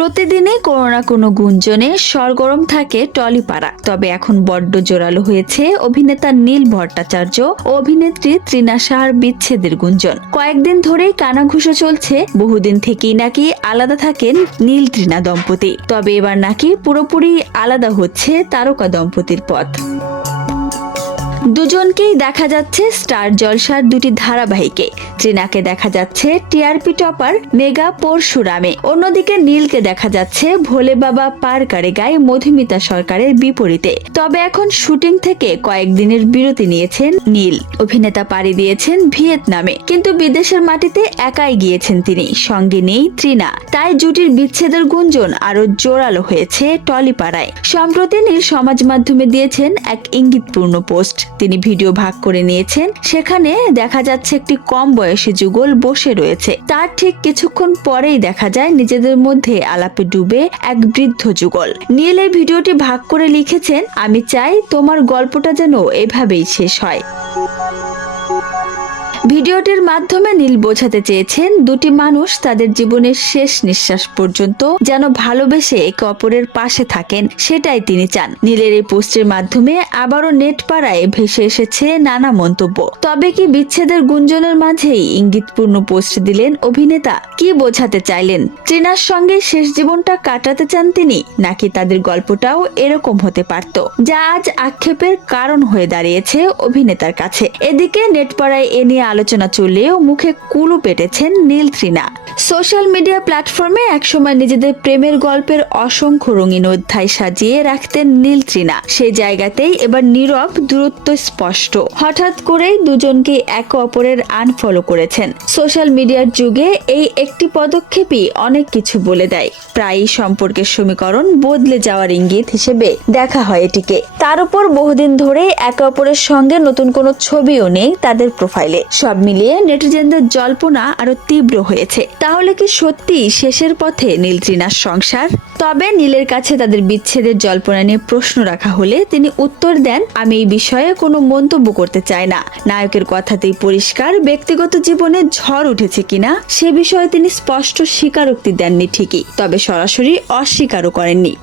প্রতিদিনই কোনো না কোনো গুঞ্জনে সরগরম থাকে টলিপাড়া। তবে এখন বড্ড জোরালো হয়েছে অভিনেতা নীল ভট্টাচার্য ও অভিনেত্রী তৃণা সাহার বিচ্ছেদের গুঞ্জন। কয়েকদিন ধরেই কানাঘুষো চলছে বহুদিন থেকেই নাকি আলাদা থাকেন নীল তৃণা দম্পতি। তবে এবার নাকি পুরোপুরি আলাদা হচ্ছে তারকা দম্পতির পথ। দুজনকেই দেখা যাচ্ছে স্টার জলসার দুটি ধারাবাহিকে। তৃণাকে দেখা যাচ্ছে টিআরপি টপার মেগা পরশুরামে, অন্যদিকে নীলকে দেখা যাচ্ছে ভোলে বাবা পার করে গায়ে মধুমিতা সরকারের বিপরীতে। তবে এখন শুটিং থেকে কয়েকদিনের বিরতি নিয়েছেন নীল। অভিনেতা পাড়ি দিয়েছেন ভিয়েতনামে, কিন্তু বিদেশের মাটিতে একাই গিয়েছেন তিনি, সঙ্গে নেই তৃণা। তাই জুটির বিচ্ছেদের গুঞ্জন আরো জোরালো হয়েছে টলিপাড়ায়। সম্প্রতি নীল সমাজ মাধ্যমে দিয়েছেন এক ইঙ্গিতপূর্ণ পোস্ট। তিনি ভিডিও ভাগ করে নিয়েছেন, সেখানে দেখা যাচ্ছে একটি কম বয়সী যুগল বসে রয়েছে। তার ঠিক কিছুক্ষণ পরেই দেখা যায় নিজেদের মধ্যে আলাপে ডুবে এক বৃদ্ধ যুগল। নীল এই ভিডিওটি ভাগ করে লিখেছেন, আমি চাই তোমার গল্পটা যেন এভাবেই শেষ হয়। ভিডিওটির মাধ্যমে নীল বোঝাতে চেয়েছেন দুটি মানুষ তাদের জীবনের শেষ নিঃশ্বাস পর্যন্ত যেন ভালোবেসে একে অপরের পাশে থাকেন, সেটাই তিনি চান। নীলের এই পোস্টের মাধ্যমে আবারও নেট পাড়ায় ভেসে এসেছে নানা মন্তব্য। তবে কি বিচ্ছেদের গুঞ্জনের মাঝেই ইঙ্গিতপূর্ণ পোস্ট দিলেন অভিনেতা? কি বোঝাতে চাইলেন? তৃণার সঙ্গে শেষ জীবনটা কাটাতে চান তিনি, নাকি তাদের গল্পটাও এরকম হতে পারত, যা আজ আক্ষেপের কারণ হয়ে দাঁড়িয়েছে অভিনেতার কাছে? এদিকে নেট পাড়ায় এ নিয়ে আলোচনা চললেও মুখে কুলু পেটেছেন নীল তৃণা। সোশ্যাল মিডিয়া প্ল্যাটফর্মে একসময় নিজেদের প্রেমের গল্পের অসংখ্য রঙিন অধ্যায় সাজিয়ে রাখতেন নীল তৃণা। সেই জায়গাতেই এবার নীরব দূরত্ব স্পষ্ট। হঠাৎ করেই দুজনকে একে অপরের আনফলো করেছেন। সোশ্যাল মিডিয়ার যুগে এই একটি পদক্ষেপই অনেক কিছু বলে দেয়। প্রায়ই সম্পর্কের সমীকরণ বদলে যাওয়ার ইঙ্গিত হিসেবে দেখা হয় এটিকে। তার উপর বহুদিন ধরে একে অপরের সঙ্গে নতুন কোনো ছবিও নেই তাদের প্রোফাইলে। সব মিলিয়ে নেটিজেনদের জল্পনা আরো তীব্র হয়েছে। তাহলে কি সত্যি শেষের পথে নীল তৃণার সংসার? তবে নীলের কাছে তাদের বিচ্ছেদের জল্পনা নিয়ে প্রশ্ন রাখা হলে তিনি উত্তর দেন, আমি এই বিষয়ে কোনো মন্তব্য করতে চাই না। নায়কের কথাতেই পরিষ্কার, ব্যক্তিগত জীবনে ঝড় উঠেছে কিনা সে বিষয়ে তিনি স্পষ্ট স্বীকারোক্তি দেননি ঠিকই, তবে সরাসরি অস্বীকারও করেননি।